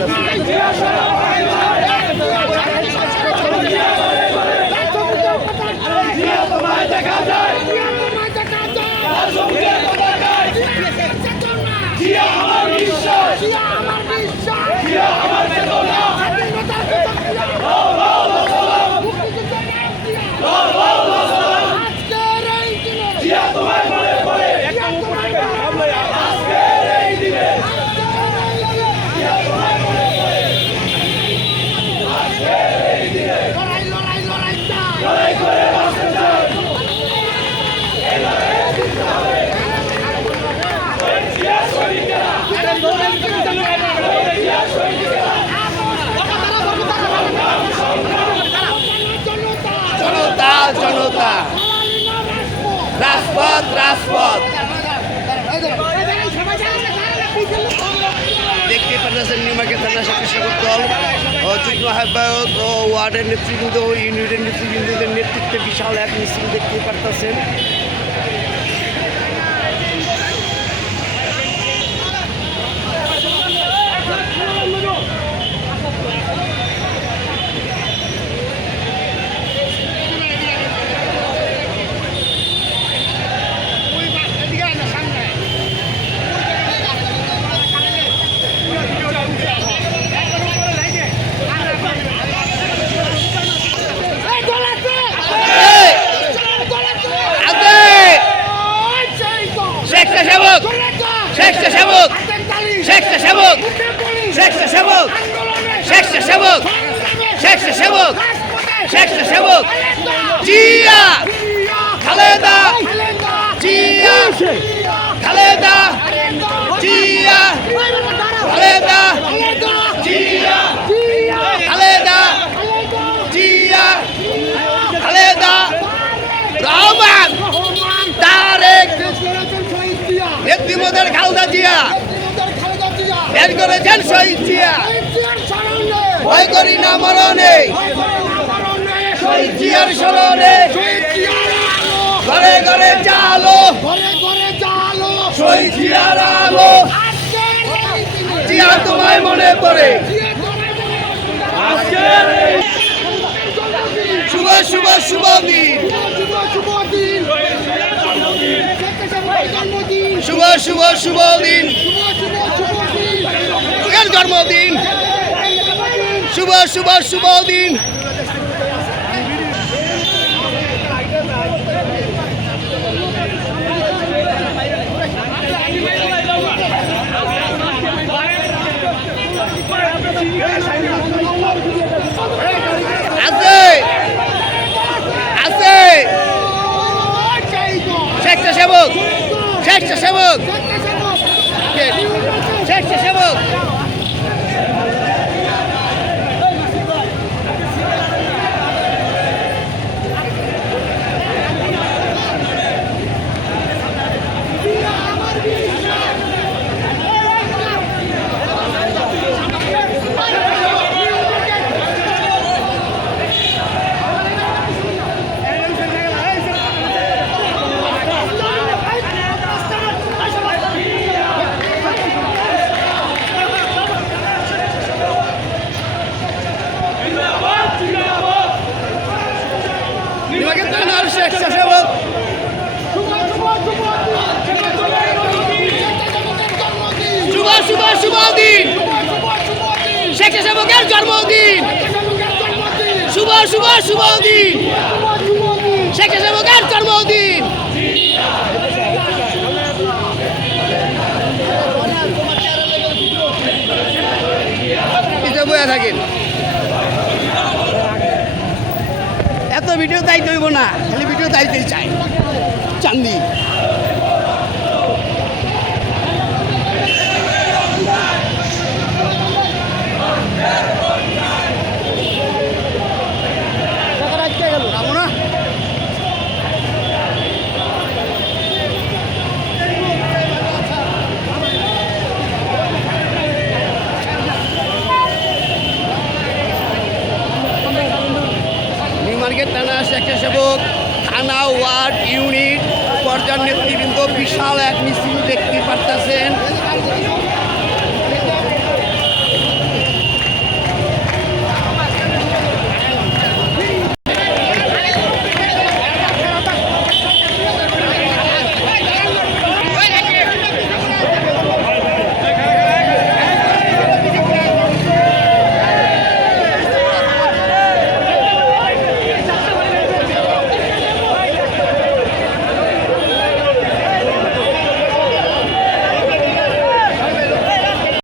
করতেছে। জনতা রাজপথ রাজপথ দেখতে পাচ্ছেন নিউমার্কেট থানা স্বেচ্ছাসেবক দল যুগ্ম আহ্বায়ক ও ওয়ার্ডের নেতৃবৃন্দ ও ইউনিটের নেতৃবৃন্দদের নেতৃত্বে বিশাল এক মিছিল দেখতে পাচ্ছেন। স্বেচ্ছাসেবক জিয়া খালেদা জিয়া খালেদা জিয়া খালেদা জিয়া খালেদা জিয়া খালেদা রহমান তারেক নেতৃত্বের খালেদা জিয়া বের করেছেন শহীদ জিয়া ভয় করি না মরণে শহীদ জিয়ার স্মরণে ঘরে ঘরে জালো শহীদ জিয়ার আলো জিয়া তোমায় মনে পড়ে শুভ শুভ শুভ দিন শুভ শুভ শুভ দিন এর জন্মদিন শুভ শুভ শুভ দিন স্বেচ্ছাসেবক স্বেচ্ছাসেবক স্বেচ্ছাসেবক স্বেচ্ছাসেবক শুভ শুভ শুভ দিন স্বেচ্ছাসেবকের জন্মদিন শুভ শুভ শুভ দিন স্বেচ্ছাসেবকের জন্মদিন বইয়া থাকেন এত ভিডিও তাই দইব না খালি ভিডিও তাইতেই চাই চান্দি থানা স্বেচ্ছাসেবক থানা ওয়ার্ড ইউনিট পর্যায়ের নেতৃবৃন্দ বিশাল এক মিছিল দেখতে পারতেছেন।